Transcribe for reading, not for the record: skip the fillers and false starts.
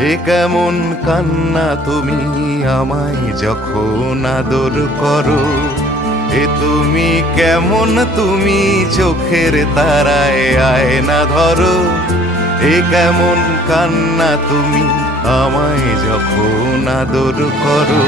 এ কেমন কান্না তুমি আমায় যখন আদর করো, এ তুমি কেমন তুমি চোখের তারায় আয়না ধরো। এ কেমন কান্না তুমি আমায় যখন আদর করো।